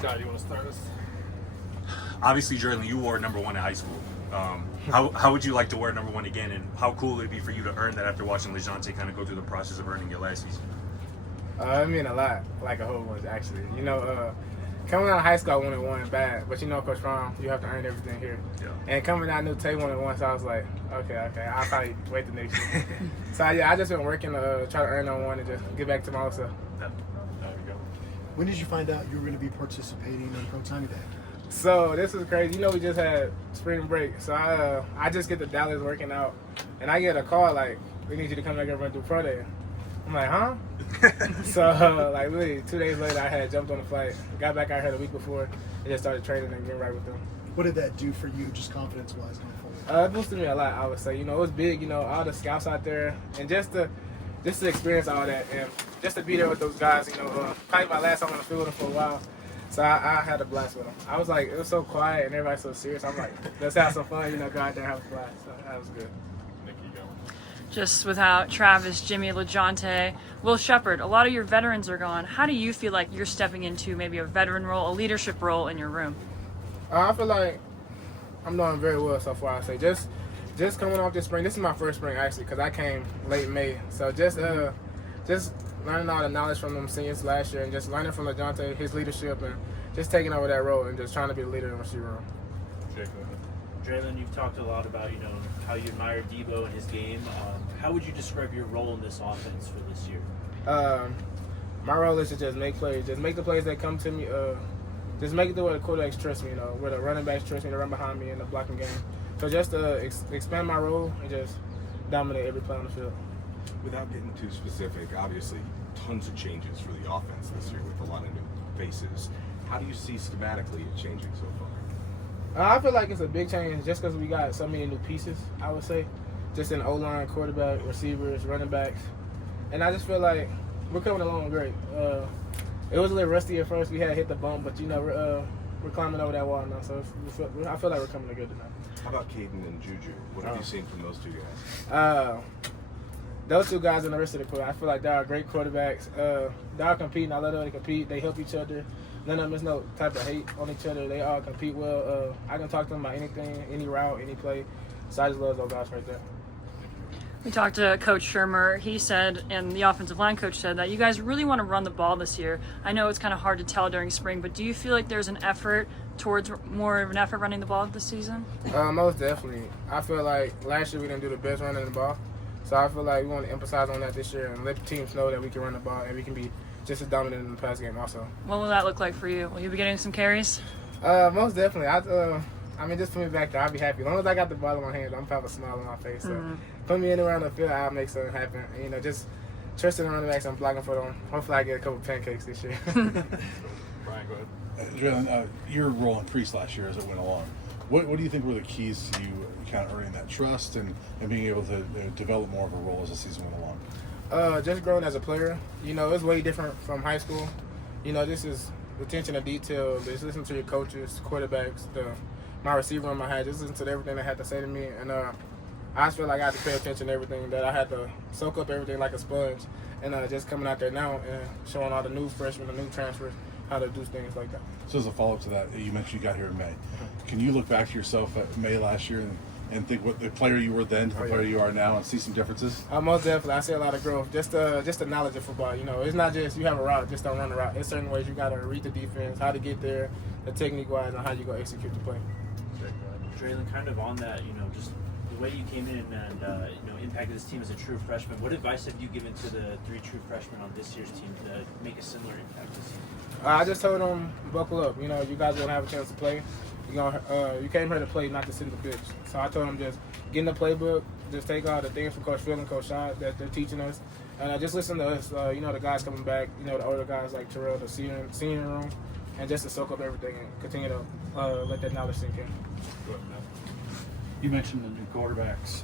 Scott, you want to start us? Obviously, Drelon, you wore number 1 in high school. How would you like to wear number 1 again, and how cool would it be for you to earn that after watching LeJohntay kind of go through the process of earning your last season? I mean a lot, like a whole bunch actually. Coming out of high school, I wanted one bad, but Coach Fromm, you have to earn everything here. Yeah. And coming out, I knew Tay wanted one, so I was like, okay, I'll probably wait the next year. So I just been working to try to earn on one and just get back to my old self. There we go. When did you find out you were going to be participating in Pro Time Day? So this is crazy. We just had spring break, so I just get to Dallas working out, and I get a call like, we need you to come back and run through Pro Day. I'm like, huh? So, literally 2 days later, I had jumped on the flight, got back out here the week before, and just started training and getting right with them. What did that do for you, just confidence-wise, going forward? It boosted me a lot, I would say. It was big, all the scouts out there, and just to experience all that, and just to be there with those guys, probably my last time on the field with them for a while. So I had a blast with them. I was like, it was so quiet and everybody's so serious. I'm like, let's have some fun, go out there and have a blast. So that was good. Just without Travis, Jimmy, LeJohntay, Will Shepherd, a lot of your veterans are gone. How do you feel like you're stepping into maybe a veteran role, a leadership role in your room? I feel like I'm doing very well so far, I say. Just coming off this spring, this is my first spring actually, because I came late May. So just learning all the knowledge from them seniors last year and just learning from LeJohntay, his leadership, and just taking over that role and just trying to be the leader in the receiver room. Drelon, you've talked a lot about, how you admire Debo and his game. How would you describe your role in this offense for this year? My role is to just make plays, just make the plays that come to me, just make it to where the quarterbacks trust me, where the running backs trust me to run behind me in the blocking game. So just to expand my role and just dominate every play on the field. Without getting too specific, obviously tons of changes for the offense this year with a lot of new faces. How do you see schematically it changing so far? I feel like it's a big change just because we got so many new pieces, I would say. Just in O-line, quarterback, receivers, running backs. And I just feel like we're coming along great. It was a little rusty at first. We had hit the bump, but, we're climbing over that wall now. So I feel like we're coming together now. How about Caden and Juju? What have you seen from those two guys? Those two guys in the rest of the quarter, I feel like they are great quarterbacks. They're competing. I love them. They compete. They help each other. None of them is no type of hate on each other. They all compete well. I can talk to them about anything, any route, any play. So I just love those guys right there. We talked to Coach Shermer. He said, and the offensive line coach said, that you guys really want to run the ball this year. I know it's kind of hard to tell during spring, but do you feel like there's an effort towards more of an effort running the ball this season? Most definitely. I feel like last year we didn't do the best running the ball. So I feel like we want to emphasize on that this year and let the teams know that we can run the ball and we can be just as dominant in the pass game also. What will that look like for you? Will you be getting some carries? Most definitely. Just put me back there. I'll be happy. As long as I got the ball in my hands, I'm gonna have a smile on my face. So put me anywhere on the field, I'll make something happen. Just trusting the running backs and blocking for them. Hopefully I get a couple pancakes this year. Brian, go ahead. Drelon, your role increased last year as it went along. What do you think were the keys to you kind of earning that trust and being able to develop more of a role as the season went along? Just growing as a player. It's way different from high school. This is attention to detail. Just listen to your coaches, quarterbacks, my receiver room I had. Just listen to everything they had to say to me. And I just feel like I had to pay attention to everything, that I had to soak up everything like a sponge. And just coming out there now and showing all the new freshmen, the new transfers, how to do things like that. So as a follow-up to that, you mentioned you got here in May. Can you look back to yourself at May last year and think what the player you were then to the player you are now and see some differences? Most definitely. I see a lot of growth. Just the knowledge of football. It's not just you have a route, just don't run the route. There's certain ways you got to read the defense, how to get there, the technique-wise, and how you go execute the play. Drelon, kind of on that, just the way you came in and impacted this team as a true freshman. What advice have you given to the 3 true freshmen on this year's team to make a similar impact this season? I just told them, buckle up. You guys don't have a chance to play. You came here to play, not to sit in the bench. So I told them just get in the playbook, just take all the things from Coach Phil and Coach Shad that they're teaching us, and just listen to us. The guys coming back, the older guys like Terrell, the senior room, and just to soak up everything and continue to let that knowledge sink in. You mentioned the new quarterbacks.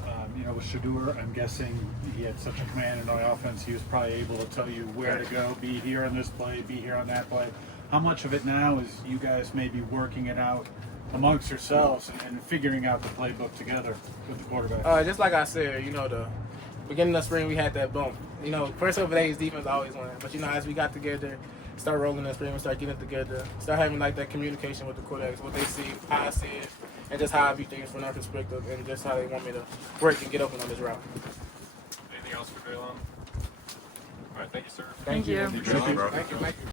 With Shedeur, I'm guessing he had such a command in the offense, he was probably able to tell you where to go, be here on this play, be here on that play. How much of it now is you guys maybe working it out amongst yourselves and figuring out the playbook together with the quarterback? Just like I said, the beginning of spring we had that bump. First over days defense always won. But as we got together, start rolling in spring and start getting it together. Start having like that communication with the quarterbacks, what they see, how I see it, and just how I view things from their perspective, and just how they want me to work and get open on this route. Anything else for Drelon? All right, thank you, sir. Thank you. Good job, bro. Thank you.